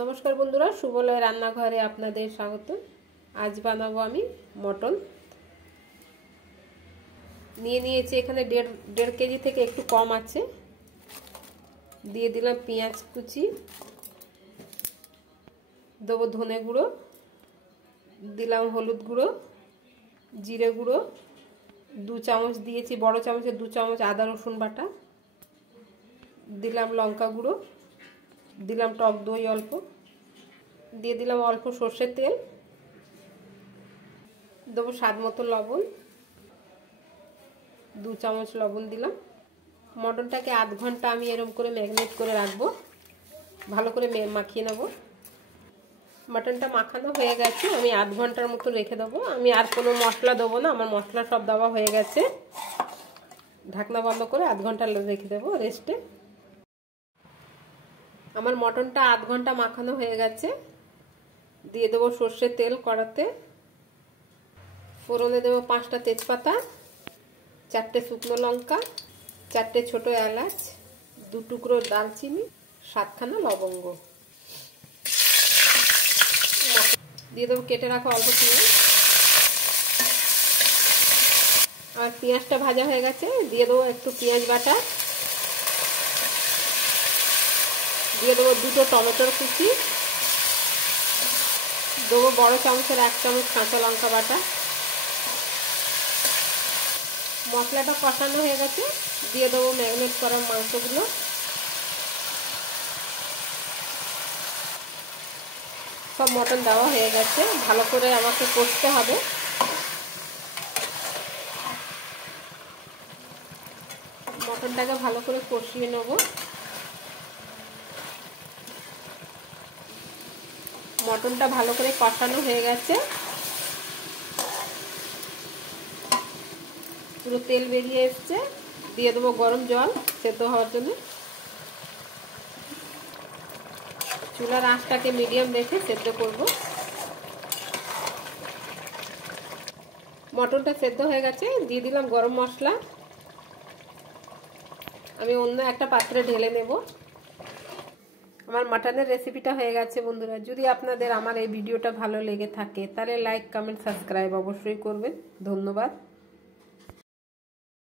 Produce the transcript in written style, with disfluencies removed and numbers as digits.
নমস্কার বন্ধুরা, সুবলয় রান্নাঘরে আপনাদের স্বাগত। আজ বানাবো আমি মটন। নিয়েছি এখানে দেড় কেজি থেকে একটু কম আছে। দিয়ে দিলাম পেঁয়াজ কুচি, দেবো ধনে গুঁড়ো, দিলাম হলুদ গুঁড়ো, জিরে গুঁড়ো 2 চামচ দিয়েছি, বড় চামচে 2 চামচ আদা রসুন বাটা, দিলাম লঙ্কা গুঁড়ো, দিলাম টক দই অল্প, দিয়ে দিলাম অল্প সর্ষের তেল, দেবো স্বাদ মতো লবণ, 2 চামচ লবণ দিলাম। মটনটাকে আধ ঘন্টা আমি এরকম করে ম্যারিনেট করে রাখবো, ভালো করে মাখিয়ে নেব। মটনটা মাখানো হয়ে গেছে, আমি আধ ঘন্টার মতো রেখে দেবো। আমি আর কোনো মশলা দেবো না, আমার মশলা সব দেওয়া হয়ে গেছে। ঢাকনা বন্ধ করে আধ ঘন্টা রেখে দেবো রেস্টে। আমার মটনটা আধ ঘন্টা মাখানো হয়ে গেছে। দিয়ে দেবো সর্ষের তেল কড়াতে, ফোড়নে দেবো 5টা তেজপাতা, 4টে শুকনো লঙ্কা, 4টে ছোট এলাচ, 2 টুকরো দারচিনি, 7খানা লবঙ্গ। দিয়ে দেবো কেটে রাখা অল্প পেঁয়াজ। আর পেঁয়াজটা ভাজা হয়ে গেছে, দিয়ে দেবো একটু পেঁয়াজ বাটা, দিয়ে দেবো 2টো টমেটোর কুচি, দেবো বড় চামচের 1 চামচ কাঁচা লঙ্কা বাটা। মশলাটা কষানো হয়ে গেছে, দিয়ে দেবো ম্যারিনেট করা মাংসগুলো। সব মটন দেওয়া হয়ে গেছে, ভালো করে আমাকে কষতে হবে। মটনটাকে ভালো করে কষিয়ে নেব। মটনটা ভালো করে কষানো হয়ে গেছে, পুরো তেল বেরিয়ে এসছে। দিয়ে দেবো গরম জল সেদ্ধ হওয়ার জন্য। চুলার আঁচটাকে মিডিয়াম রেখে সেদ্ধ করব। মটনটা সেদ্ধ হয়ে গেছে, দিয়ে দিলাম গরম মশলা। আমি অন্য একটা পাত্রে ঢেলে নেব। আমার মাটনের রেসিপিটা হয়ে গেছে বন্ধুরা। যদি আপনাদের আমার এই ভিডিওটা ভালো লেগে থাকে তাহলে লাইক, কমেন্ট, সাবস্ক্রাইব অবশ্যই করবেন। ধন্যবাদ।